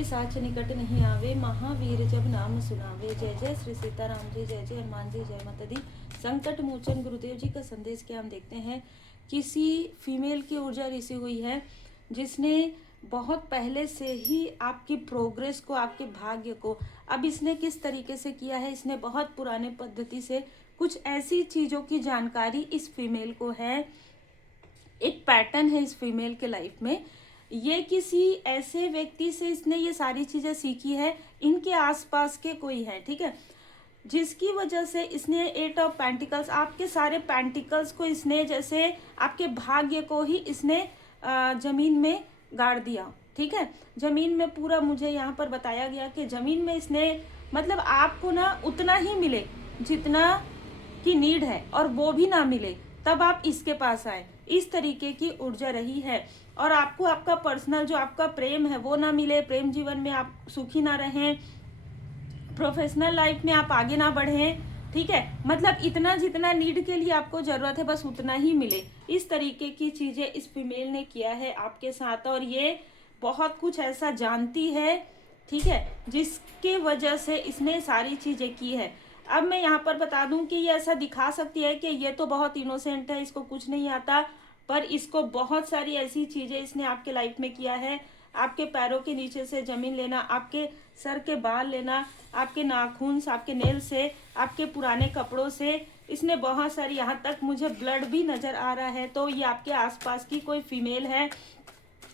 पिशाच निकट नहीं आवे, महावीर जब नाम सुनावे। जय जय श्री सीताराम जी, जय जय हनुमान जी, जय माता दी। संकट मोचन गुरुदेव जी का संदेश क्या हम देखते हैं। किसी फीमेल की ऊर्जा ऋषि हुई है जिसने बहुत पहले से ही आपकी प्रोग्रेस को, आपके भाग्य को, अब इसने किस तरीके से किया है, इसने बहुत पुराने पद्धति से कुछ ऐसी चीज़ों की जानकारी इस फीमेल को है। एक पैटर्न है इस फीमेल के लाइफ में। ये किसी ऐसे व्यक्ति से इसने ये सारी चीज़ें सीखी है, इनके आसपास के कोई है, ठीक है, जिसकी वजह से इसने 8 ऑफ पेंटिकल्स, आपके सारे पेंटिकल्स को इसने, जैसे आपके भाग्य को ही इसने जमीन में गाड़ दिया, ठीक है। जमीन में पूरा, मुझे यहाँ पर बताया गया कि जमीन में इसने, मतलब आपको ना उतना ही मिले जितना की नीड है, और वो भी ना मिले तब आप इसके पास आए, इस तरीके की ऊर्जा रही है। और आपको आपका पर्सनल जो आपका प्रेम है वो ना मिले, प्रेम जीवन में आप सुखी ना रहें, प्रोफेशनल लाइफ में आप आगे ना बढ़ें, ठीक है, मतलब इतना जितना नीड के लिए आपको जरूरत है बस उतना ही मिले। इस तरीके की चीजें इस फीमेल ने किया है आपके साथ, और ये बहुत कुछ ऐसा जानती है, ठीक है, जिसके वजह से इसने सारी चीजें की है। अब मैं यहाँ पर बता दूं कि ये ऐसा दिखा सकती है कि ये तो बहुत इनोसेंट है, इसको कुछ नहीं आता, पर इसको बहुत सारी ऐसी चीजें इसने आपके लाइफ में किया है। आपके पैरों के नीचे से जमीन लेना, आपके सर के बाल लेना, आपके नाखून, आपके नेल से, आपके पुराने कपड़ों से, इसने बहुत सारी, यहाँ तक मुझे ब्लड भी नजर आ रहा है। तो ये आपके आसपास की कोई फीमेल है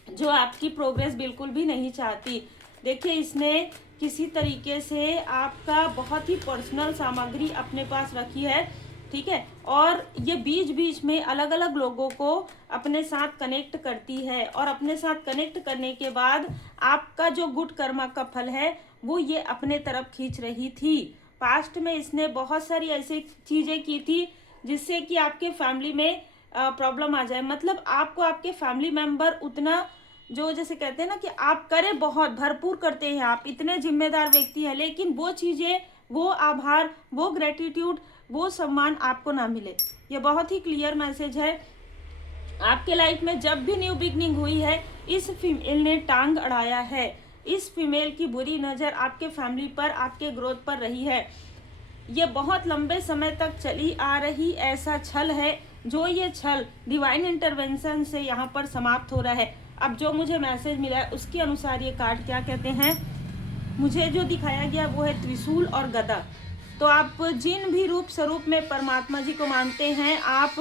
जो आपकी प्रोग्रेस बिल्कुल भी नहीं चाहती। देखिए, इसने किसी तरीके से आपका बहुत ही पर्सनल सामग्री अपने पास रखी है, ठीक है, और ये बीच बीच में अलग अलग लोगों को अपने साथ कनेक्ट करती है, और अपने साथ कनेक्ट करने के बाद आपका जो गुड कर्मा का फल है वो ये अपने तरफ खींच रही थी। पास्ट में इसने बहुत सारी ऐसी चीजें की थी जिससे कि आपके फैमिली में प्रॉब्लम आ जाए, मतलब आपको आपके फैमिली मेंबर उतना, जो जैसे कहते हैं ना कि आप करें, बहुत भरपूर करते हैं, आप इतने जिम्मेदार व्यक्ति हैं, लेकिन वो चीजें, वो आभार, वो ग्रेटिट्यूड, वो सम्मान आपको ना मिले। ये बहुत ही क्लियर मैसेज है। आपके लाइफ में जब भी न्यू बिगनिंग हुई है, इस फीमेल ने टांग अड़ाया है। इस फीमेल की बुरी नजर आपके फैमिली पर, आपके ग्रोथ पर रही है। ये बहुत लंबे समय तक चली आ रही ऐसा छल है, जो ये छल डिवाइन इंटरवेंशन से यहाँ पर समाप्त हो रहा है। अब जो मुझे मैसेज मिला है उसके अनुसार ये कार्ड क्या कहते हैं, मुझे जो दिखाया गया वो है त्रिशूल और गदा। तो आप जिन भी रूप स्वरूप में परमात्मा जी को मानते हैं, आप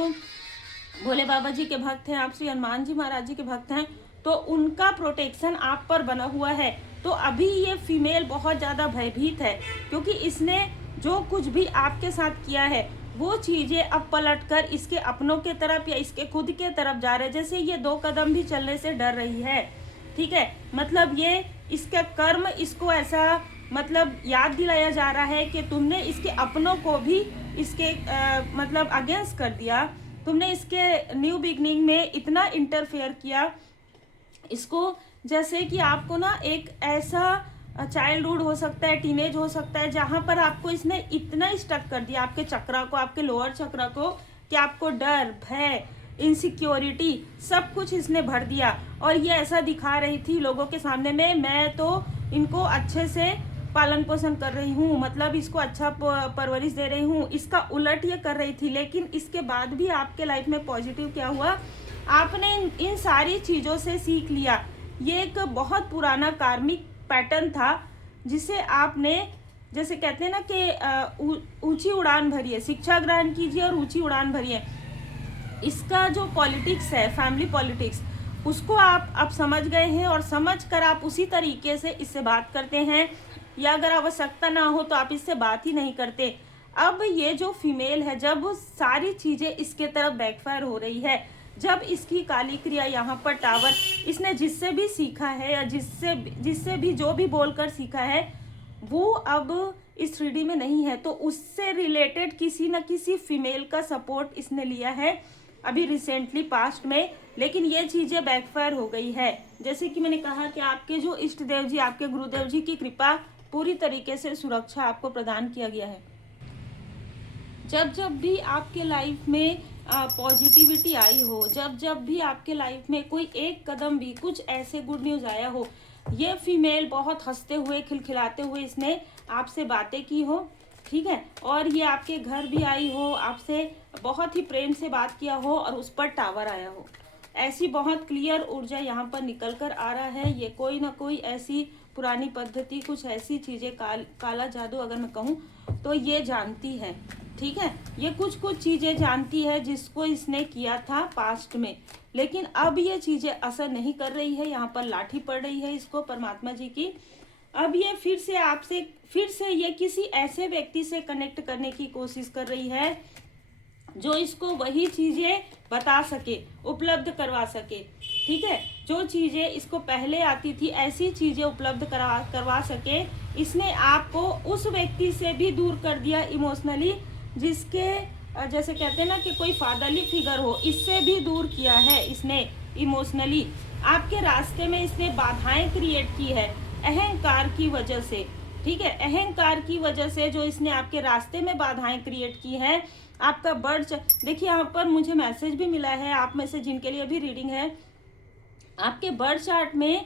भोले बाबा जी के भक्त हैं, आप श्री हनुमान जी महाराज जी के भक्त हैं, तो उनका प्रोटेक्शन आप पर बना हुआ है। तो अभी ये फीमेल बहुत ज़्यादा भयभीत है, क्योंकि इसने जो कुछ भी आपके साथ किया है वो चीज़ें अब पलटकर इसके अपनों के तरफ या इसके खुद के तरफ जा रहे हैं। जैसे ये 2 कदम भी चलने से डर रही है, ठीक है, मतलब ये इसका कर्म इसको ऐसा, मतलब याद दिलाया जा रहा है कि तुमने इसके अपनों को भी इसके मतलब अगेंस्ट कर दिया, तुमने इसके न्यू बिगनिंग में इतना इंटरफेयर किया इसको, जैसे कि आपको ना एक ऐसा चाइल्डहुड हो सकता है, टीनेज हो सकता है, जहां पर आपको इसने इतना स्टक कर दिया, आपके चक्रा को, आपके लोअर चक्रा को, कि आपको डर, भय, इनसिक्योरिटी सब कुछ इसने भर दिया। और ये ऐसा दिखा रही थी लोगों के सामने में, मैं तो इनको अच्छे से पालन पोषण कर रही हूँ, मतलब इसको अच्छा परवरिश दे रही हूँ, इसका उलट ये कर रही थी। लेकिन इसके बाद भी आपके लाइफ में पॉजिटिव क्या हुआ, आपने इन सारी चीज़ों से सीख लिया। ये एक बहुत पुराना कार्मिक पैटर्न था जिसे आपने, जैसे कहते हैं ना कि ऊंची उड़ान भरिए, शिक्षा ग्रहण कीजिए और ऊंची उड़ान भरिए। इसका जो पॉलिटिक्स है, फैमिली पॉलिटिक्स, उसको आप अब समझ गए हैं, और समझ कर आप उसी तरीके से इससे बात करते हैं, या अगर आवश्यकता ना हो तो आप इससे बात ही नहीं करते। अब ये जो फीमेल है, जब सारी चीज़ें इसके तरफ बैकफायर हो रही है, जब इसकी काली क्रिया यहाँ पर टावर, इसने जिससे भी सीखा है या जिससे भी जो भी बोलकर सीखा है, वो अब इस 3D में नहीं है, तो उससे रिलेटेड किसी न किसी फीमेल का सपोर्ट इसने लिया है अभी रिसेंटली पास्ट में। लेकिन ये चीज़ें बैकफायर हो गई है। जैसे कि मैंने कहा कि आपके जो इष्ट देव जी, आपके गुरुदेव जी की कृपा, पूरी तरीके से सुरक्षा आपको प्रदान किया गया है। जब जब भी आपके लाइफ में पॉजिटिविटी आई हो, जब जब भी आपके लाइफ में कोई एक कदम भी कुछ ऐसे गुड न्यूज़ आया हो, ये फीमेल बहुत हंसते हुए खिलखिलाते हुए इसने आपसे बातें की हो, ठीक है, और ये आपके घर भी आई हो, आपसे बहुत ही प्रेम से बात किया हो और उस पर टावर आया हो। ऐसी बहुत क्लियर ऊर्जा यहाँ पर निकल कर आ रहा है। ये कोई ना कोई ऐसी पुरानी पद्धति, कुछ ऐसी चीज़ें, काला जादू अगर मैं कहूँ तो ये जानती है, ठीक है। ये कुछ कुछ चीज़ें जानती है जिसको इसने किया था पास्ट में, लेकिन अब ये चीज़ें असर नहीं कर रही है। यहाँ पर लाठी पड़ रही है इसको परमात्मा जी की। अब ये फिर से ये किसी ऐसे व्यक्ति से कनेक्ट करने की कोशिश कर रही है जो इसको वही चीज़ें बता सके, उपलब्ध करवा सके, ठीक है। जो चीज़ें इसको पहले आती थी ऐसी चीज़ें उपलब्ध करवा सके। इसने आपको उस व्यक्ति से भी दूर कर दिया इमोशनली, जिसके जैसे कहते हैं ना कि कोई फादरली फिगर हो, इससे भी दूर किया है इसने इमोशनली। आपके रास्ते में इसने बाधाएं क्रिएट की है अहंकार की वजह से, ठीक है। अहंकार की वजह से जो इसने आपके रास्ते में बाधाएं क्रिएट की है। आपका बर्थ, देखिए यहाँ पर मुझे मैसेज भी मिला है आप में से जिनके लिए भी रीडिंग है। आपके बर्थ चार्ट में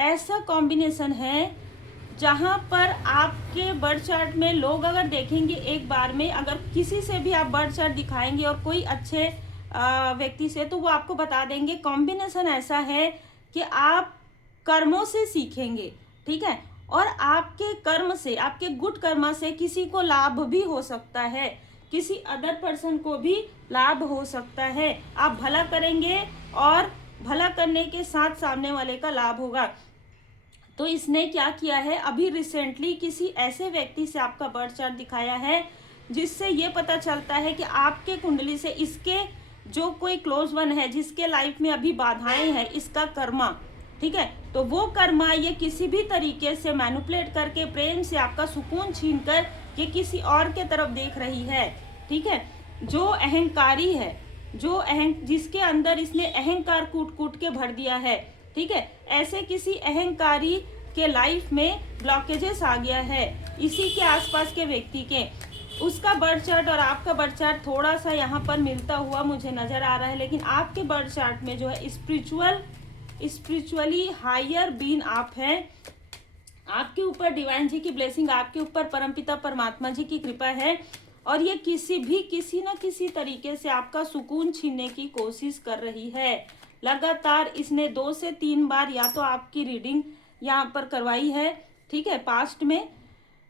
ऐसा कॉम्बिनेशन है जहाँ पर आपके बर्थ चार्ट में लोग अगर देखेंगे एक बार में, अगर किसी से भी आप बर्थ चार्ट दिखाएंगे और कोई अच्छे व्यक्ति से, तो वो आपको बता देंगे कॉम्बिनेशन ऐसा है कि आप कर्मों से सीखेंगे, ठीक है, और आपके कर्म से, आपके गुड कर्म से किसी को लाभ भी हो सकता है, किसी अदर पर्सन को भी लाभ हो सकता है। आप भला करेंगे और भला करने के साथ सामने वाले का लाभ होगा। तो इसने क्या किया है, अभी रिसेंटली किसी ऐसे व्यक्ति से आपका बर्थ चार्ट दिखाया है जिससे ये पता चलता है कि आपके कुंडली से इसके जो कोई क्लोज वन है जिसके लाइफ में अभी बाधाएं हैं, इसका कर्मा, ठीक है, तो वो कर्मा ये किसी भी तरीके से मैनिपुलेट करके प्रेम से आपका सुकून छीन कर ये किसी और के तरफ देख रही है, ठीक है। जो अहंकारी है, जिसके अंदर इसने अहंकार कूट कूट के भर दिया है, ठीक है, ऐसे किसी अहंकारी के लाइफ में ब्लॉकेजेस आ गया है इसी के आसपास के व्यक्ति के। उसका बर्थ चार्ट और आपका बर्थ चार्ट थोड़ा सा यहाँ पर मिलता हुआ मुझे नजर आ रहा है, लेकिन आपके बर्थ चार्ट में जो है स्पिरिचुअली हायर बीन आप हैं। आपके ऊपर डिवाइन जी की ब्लेसिंग, आपके ऊपर परमपिता परमात्मा जी की कृपा है, और ये किसी न किसी तरीके से आपका सुकून छीनने की कोशिश कर रही है। लगातार इसने 2 से 3 बार या तो आपकी रीडिंग यहाँ पर करवाई है, ठीक है, पास्ट में,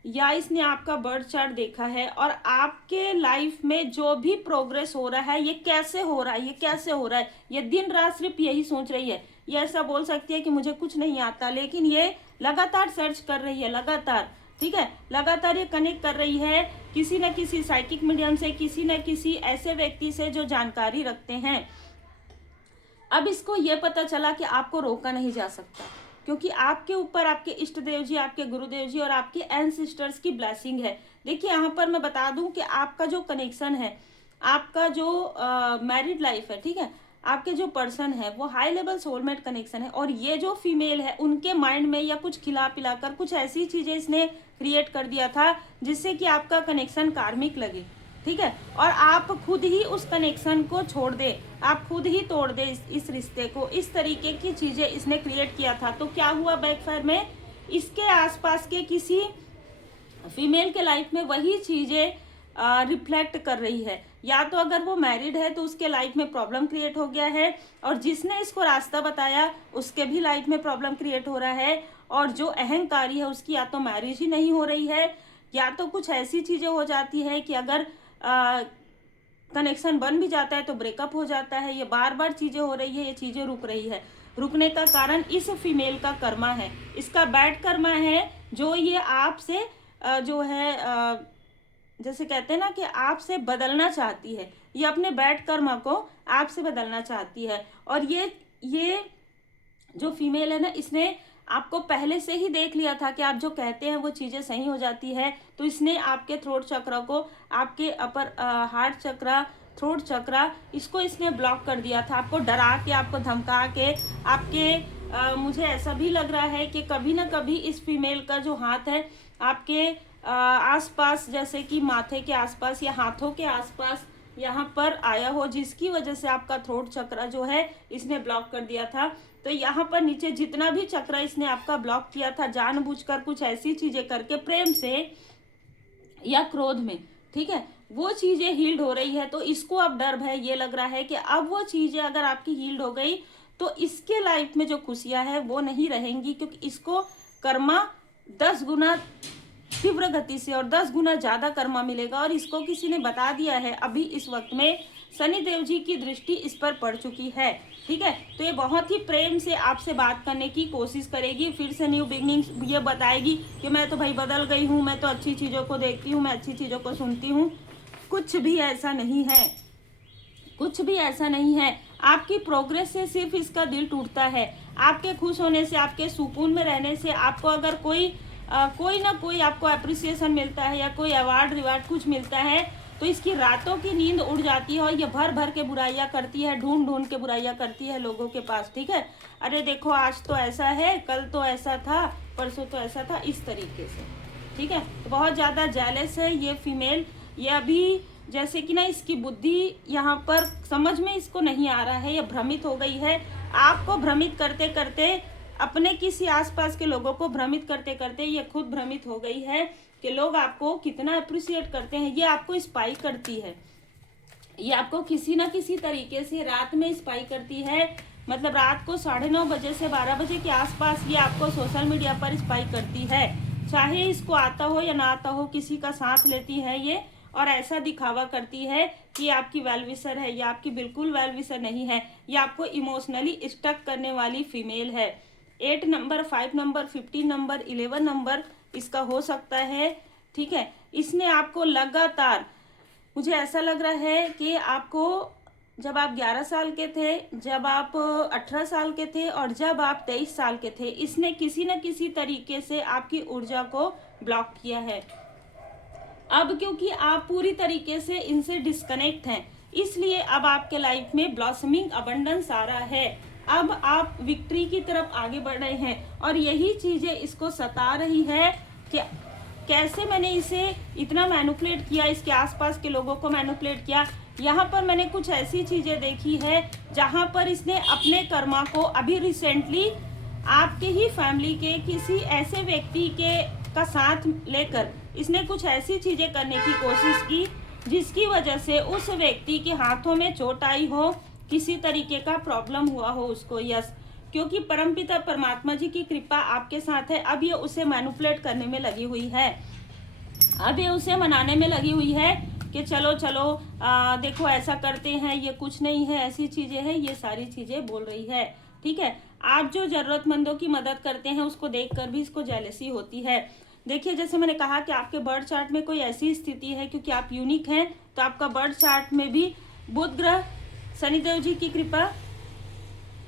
या इसने आपका बर्थ चार्ट देखा है और आपके लाइफ में जो भी प्रोग्रेस हो रहा है, ये कैसे हो रहा है, ये कैसे हो रहा है, ये दिन रात सिर्फ यही सोच रही है। ये ऐसा बोल सकती है कि मुझे कुछ नहीं आता, लेकिन ये लगातार सर्च कर रही है, लगातार, ठीक है, लगातार ये कनेक्ट कर रही है किसी न किसी साइकिक मीडियम से, किसी न किसी ऐसे व्यक्ति से जो जानकारी रखते हैं। अब इसको ये पता चला कि आपको रोका नहीं जा सकता, क्योंकि आपके ऊपर आपके इष्ट देव जी, आपके गुरुदेव जी और आपके एंसेस्टर्स की ब्लेसिंग है। देखिए यहाँ पर मैं बता दूं कि आपका जो कनेक्शन है, आपका जो मैरिड लाइफ है, ठीक है, आपके जो पर्सन है वो हाई लेवल सोलमेट कनेक्शन है, और ये जो फीमेल है उनके माइंड में या कुछ खिला पिला कर कुछ ऐसी चीजें इसने क्रिएट कर दिया था जिससे कि आपका कनेक्शन कार्मिक लगे, ठीक है, और आप खुद ही उस कनेक्शन को छोड़ दे, आप खुद ही तोड़ दे इस रिश्ते को। इस तरीके की चीजें इसने क्रिएट किया था। तो क्या हुआ बैकफायर में, इसके आसपास के किसी फीमेल के लाइफ में वही चीजें रिफ्लेक्ट कर रही है। या तो अगर वो मैरिड है तो उसके लाइफ में प्रॉब्लम क्रिएट हो गया है, और जिसने इसको रास्ता बताया उसके भी लाइफ में प्रॉब्लम क्रिएट हो रहा है, और जो अहंकारी है उसकी या तो मैरिज ही नहीं हो रही है, या तो कुछ ऐसी चीजें हो जाती है कि अगर कनेक्शन बन भी जाता है तो ब्रेकअप हो जाता है। ये बार बार चीजें हो रही है, ये चीजें रुक रही है। रुकने का कारण इस फीमेल का कर्मा है, इसका बैड कर्मा है, जो ये आपसे जो है जैसे कहते हैं ना कि आपसे बदलना चाहती है, ये अपने बैड कर्मा को आपसे बदलना चाहती है। और ये जो फीमेल है ना, इसने आपको पहले से ही देख लिया था कि आप जो कहते हैं वो चीज़ें सही हो जाती है, तो इसने आपके थ्रोट चक्र को, आपके अपर हार्ट चक्रा, थ्रोट चक्रा, इसको इसने ब्लॉक कर दिया था, आपको डरा के, आपको धमका के, आपके मुझे ऐसा भी लग रहा है कि कभी ना कभी इस फीमेल का जो हाथ है आपके आसपास, जैसे कि माथे के आसपास या हाथों के आसपास यहाँ पर आया हो, जिसकी वजह से आपका थ्रोट चक्र जो है इसने ब्लॉक कर दिया था। तो यहाँ पर नीचे जितना भी चक्र इसने आपका ब्लॉक किया था जानबूझकर कुछ ऐसी चीजें करके, प्रेम से या क्रोध में, ठीक है, वो चीजें हील्ड हो रही है। तो इसको अब डर भय ये लग रहा है कि अब वो चीजें अगर आपकी हील्ड हो गई तो इसके लाइफ में जो खुशियां है वो नहीं रहेंगी, क्योंकि इसको कर्मा 10 गुना तीव्र गति से और 10 गुना ज्यादा कर्मा मिलेगा। और इसको किसी ने बता दिया है, अभी इस वक्त में शनिदेव जी की दृष्टि इस पर पड़ चुकी है, ठीक है। तो ये बहुत ही प्रेम से आपसे बात करने की कोशिश करेगी, फिर से न्यू बिगनिंग ये बताएगी कि मैं तो भाई बदल गई हूँ, मैं तो अच्छी चीज़ों को देखती हूँ, मैं अच्छी चीज़ों को सुनती हूँ। कुछ भी ऐसा नहीं है, कुछ भी ऐसा नहीं है। आपकी प्रोग्रेस से सिर्फ इसका दिल टूटता है। आपके खुश होने से, आपके सुकून में रहने से आपको अगर कोई ना कोई आपको अप्रिसिएशन मिलता है या कोई अवार्ड रिवार्ड कुछ मिलता है तो इसकी रातों की नींद उड़ जाती है और ये भर भर के बुराइयां करती है, ढूंढ ढूंढ के बुराइयां करती है लोगों के पास, ठीक है। अरे देखो आज तो ऐसा है, कल तो ऐसा था, परसों तो ऐसा था, इस तरीके से, ठीक है। तो बहुत ज़्यादा जेलस है ये फीमेल। ये अभी जैसे कि ना इसकी बुद्धि यहाँ पर समझ में इसको नहीं आ रहा है, ये भ्रमित हो गई है। आपको भ्रमित करते करते, अपने किसी आसपास के लोगों को भ्रमित करते करते ये खुद भ्रमित हो गई है कि लोग आपको कितना अप्रिशिएट करते हैं। ये आपको स्पाई करती है, ये आपको किसी ना किसी तरीके से रात में स्पाई करती है। मतलब रात को 9:30 बजे से 12 बजे के आसपास ये आपको सोशल मीडिया पर स्पाई करती है। चाहे इसको आता हो या ना आता हो, किसी का साथ लेती है ये और ऐसा दिखावा करती है कि आपकी वेल विशर है, या आपकी बिल्कुल वेल विशर नहीं है। ये आपको इमोशनली स्टक करने वाली फीमेल है। 8 नंबर, 5 नंबर, 15 नंबर, 11 नंबर इसका हो सकता है, ठीक है। इसने आपको लगातार, मुझे ऐसा लग रहा है कि आपको जब आप 11 साल के थे, जब आप 18 साल के थे और जब आप 23 साल के थे, इसने किसी न किसी तरीके से आपकी ऊर्जा को ब्लॉक किया है। अब क्योंकि आप पूरी तरीके से इनसे डिस्कनेक्ट हैं, इसलिए अब आपके लाइफ में ब्लॉसमिंग अबंडेंस आ रहा है। अब आप विक्ट्री की तरफ आगे बढ़ रहे हैं और यही चीजें इसको सता रही है कि कैसे मैंने इसे इतना मैनिपुलेट किया, इसके आसपास के लोगों को मैनिपुलेट किया। यहाँ पर मैंने कुछ ऐसी चीजें देखी है जहाँ पर इसने अपने कर्मा को अभी रिसेंटली आपके ही फैमिली के किसी ऐसे व्यक्ति का साथ लेकर इसने कुछ ऐसी चीजें करने की कोशिश की जिसकी वजह से उस व्यक्ति के हाथों में चोट आई हो, किसी तरीके का प्रॉब्लम हुआ हो उसको। यस, क्योंकि परमपिता परमात्मा जी की कृपा आपके साथ है। अब ये उसे मैनिपुलेट करने में लगी हुई है, अब ये उसे मनाने में लगी हुई है कि चलो चलो देखो ऐसा करते हैं, ये कुछ नहीं है, ऐसी चीजें हैं, ये सारी चीजें बोल रही है, ठीक है। आप जो जरूरतमंदों की मदद करते हैं उसको देखकर भी इसको जेलसी होती है। देखिए जैसे मैंने कहा कि आपके बर्थ चार्ट में कोई ऐसी स्थिति है, क्योंकि आप यूनिक हैं, तो आपका बर्थ चार्ट में भी बुध ग्रह, शनिदेव जी की कृपा,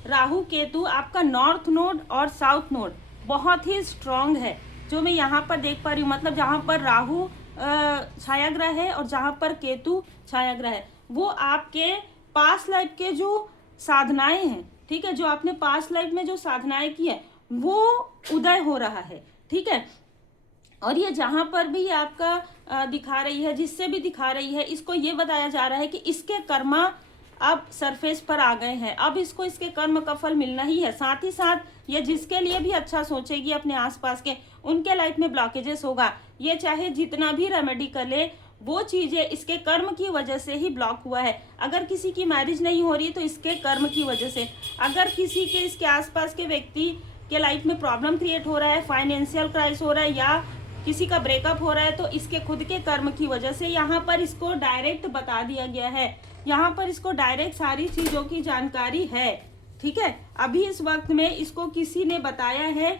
राहु केतु, आपका नॉर्थ नोड और साउथ नोड बहुत ही स्ट्रांग है, जो मैं यहाँ पर देख पा रही हूँ। मतलब जहाँ पर राहु छाया ग्रह है और जहाँ पर केतु छाया ग्रह है, वो आपके पास्ट लाइफ के जो साधनाएं हैं, ठीक है, जो आपने पास्ट लाइफ में जो साधनाएं की है वो उदय हो रहा है, ठीक है। और ये जहाँ पर भी आपका दिखा रही है, जिससे भी दिखा रही है, इसको ये बताया जा रहा है कि इसके कर्मा अब सरफेस पर आ गए हैं, अब इसको इसके कर्म का फल मिलना ही है। साथ ही साथ ये जिसके लिए भी अच्छा सोचेगी अपने आसपास के, उनके लाइफ में ब्लॉकेजेस होगा। ये चाहे जितना भी रेमेडी कर ले, वो चीजें इसके कर्म की वजह से ही ब्लॉक हुआ है। अगर किसी की मैरिज नहीं हो रही तो इसके कर्म की वजह से, अगर किसी के इसके आसपास के व्यक्ति के लाइफ में प्रॉब्लम क्रिएट हो रहा है, फाइनेंशियल क्राइसिस हो रहा है या किसी का ब्रेकअप हो रहा है, तो इसके खुद के कर्म की वजह से। यहाँ पर इसको डायरेक्ट बता दिया गया है, यहाँ पर इसको डायरेक्ट सारी चीजों की जानकारी है, ठीक है। अभी इस वक्त में इसको किसी ने बताया है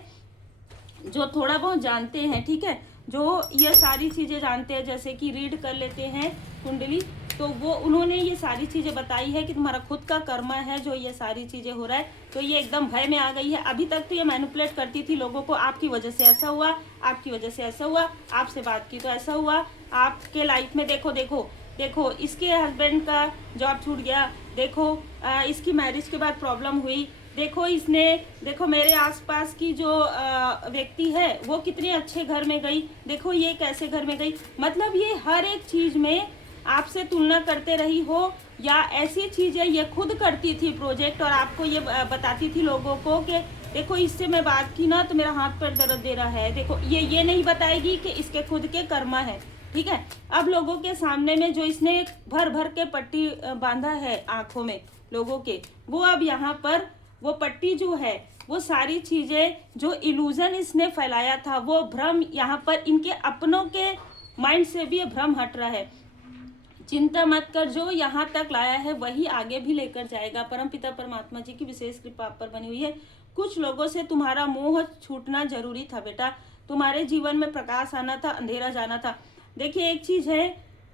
जो थोड़ा बहुत जानते हैं, ठीक है, जो ये सारी चीजें जानते हैं, जैसे कि रीड कर लेते हैं कुंडली, तो वो उन्होंने ये सारी चीजें बताई है कि तुम्हारा खुद का कर्मा है जो ये सारी चीजें हो रहा है। तो ये एकदम भय में आ गई है। अभी तक तो ये मैनिपुलेट करती थी लोगों को, आपकी वजह से ऐसा हुआ, आपकी वजह से ऐसा हुआ, आपसे बात की तो ऐसा हुआ, आपके लाइफ में देखो देखो देखो इसके हस्बैंड का जॉब छूट गया, देखो इसकी मैरिज के बाद प्रॉब्लम हुई, देखो इसने, देखो मेरे आसपास की जो व्यक्ति है वो कितने अच्छे घर में गई, देखो ये कैसे घर में गई। मतलब ये हर एक चीज में आपसे तुलना करते रही हो, या ऐसी चीज़ें ये खुद करती थी प्रोजेक्ट और आपको ये बताती थी लोगों को कि देखो इससे मैं बात की ना तो मेरा हाथ पैर दर्द दे रहा है, देखो ये नहीं बताएगी कि इसके खुद के कर्मा है। ठीक है, अब लोगों के सामने में जो इसने भर भर के पट्टी बांधा है आंखों में लोगों के, वो अब यहाँ पर वो पट्टी जो है, वो सारी चीजें जो इल्यूजन इसने फैलाया था, वो भ्रम यहाँ पर इनके अपनों के माइंड से भी ये भ्रम हट रहा है। चिंता मत कर, जो यहाँ तक लाया है वही आगे भी लेकर जाएगा। परमपिता परमात्मा जी की विशेष कृपा पर बनी हुई है। कुछ लोगों से तुम्हारा मोह छूटना जरूरी था बेटा, तुम्हारे जीवन में प्रकाश आना था, अंधेरा जाना था। देखिए एक चीज है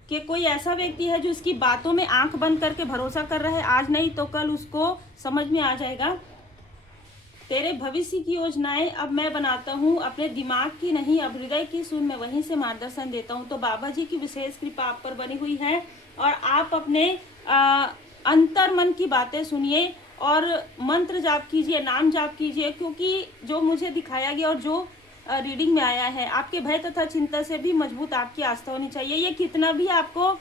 कि कोई ऐसा व्यक्ति है जो इसकी बातों में आंख बंद करके भरोसा कर रहा है, आज नहीं तो कल उसको समझ में आ जाएगा। तेरे भविष्य की योजनाएं अब मैं बनाता हूँ, अपने दिमाग की नहीं, अब हृदय की सुन, मैं वहीं से मार्गदर्शन देता हूँ। तो बाबा जी की विशेष कृपा आप पर बनी हुई है और आप अपने अंतर मन की बातें सुनिए और मंत्र जाप कीजिए, नाम जाप कीजिए, क्योंकि जो मुझे दिखाया गया और जो रीडिंग में आया है, आपके भय तथा चिंता से भी मजबूत आपकी आस्था होनी चाहिए। ये कितना भी आपको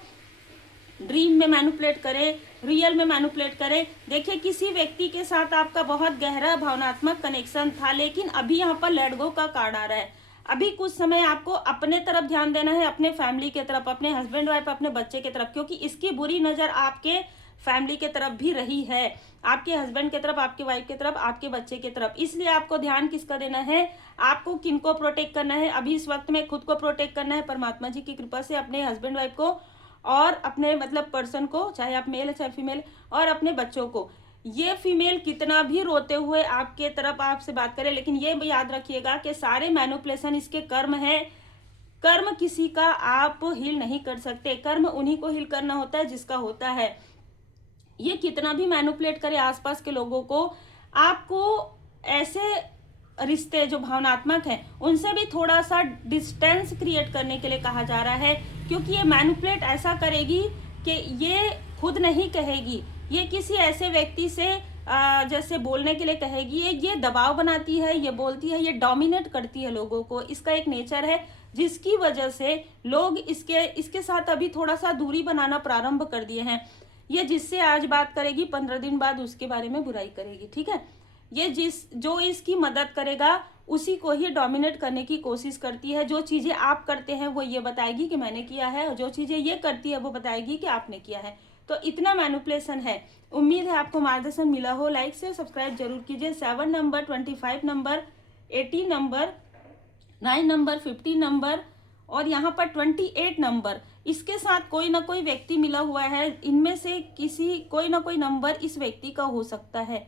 ड्रीम में मैनिपुलेट करे, रियल में मैनिपुलेट करे, देखिए किसी व्यक्ति के साथ आपका बहुत गहरा भावनात्मक कनेक्शन था, लेकिन अभी यहाँ पर लेट गो का कार्ड आ रहा है। अभी कुछ समय आपको अपने तरफ ध्यान देना है, अपने फैमिली के तरफ, अपने हस्बैंड वाइफ, अपने बच्चे के तरफ, क्योंकि इसकी बुरी नजर आपके फैमिली के तरफ भी रही है, आपके हस्बैंड के तरफ, आपके वाइफ के तरफ, आपके बच्चे के तरफ। इसलिए आपको ध्यान किसका देना है, आपको किनको प्रोटेक्ट करना है। अभी इस वक्त में खुद को प्रोटेक्ट करना है परमात्मा जी की कृपा से, अपने हस्बैंड वाइफ को और अपने मतलब पर्सन को, चाहे आप मेल है चाहे फीमेल, और अपने बच्चों को। ये फीमेल कितना भी रोते हुए आपके तरफ आपसे बात करे, लेकिन ये याद रखिएगा कि सारे मैनिपुलेशन इसके कर्म है। कर्म किसी का आप हील नहीं कर सकते, कर्म उन्हीं को हील करना होता है जिसका होता है। ये कितना भी मैनिपुलेट करे आसपास के लोगों को, आपको ऐसे रिश्ते जो भावनात्मक हैं उनसे भी थोड़ा सा डिस्टेंस क्रिएट करने के लिए कहा जा रहा है, क्योंकि ये मैनिपुलेट ऐसा करेगी कि ये खुद नहीं कहेगी, ये किसी ऐसे व्यक्ति से जैसे बोलने के लिए कहेगी, ये दबाव बनाती है, ये बोलती है, ये डोमिनेट करती है लोगों को। इसका एक नेचर है जिसकी वजह से लोग इसके साथ अभी थोड़ा सा दूरी बनाना प्रारंभ कर दिए हैं। ये जिससे आज बात करेगी 15 दिन बाद उसके बारे में बुराई करेगी। ठीक है, ये जो इसकी मदद करेगा उसी को ही डोमिनेट करने की कोशिश करती है। जो चीजें आप करते हैं वो ये बताएगी कि मैंने किया है, और जो चीजें ये करती है वो बताएगी कि आपने किया है। तो इतना मैनिपुलेशन है। उम्मीद है आपको मार्गदर्शन मिला हो। लाइक से सब्सक्राइब जरूर कीजिए। 7 number, 25 number, 18 number, 9 number, 15 number और यहाँ पर 28 नंबर, इसके साथ कोई ना कोई व्यक्ति मिला हुआ है। इनमें से कोई ना कोई नंबर इस व्यक्ति का हो सकता है।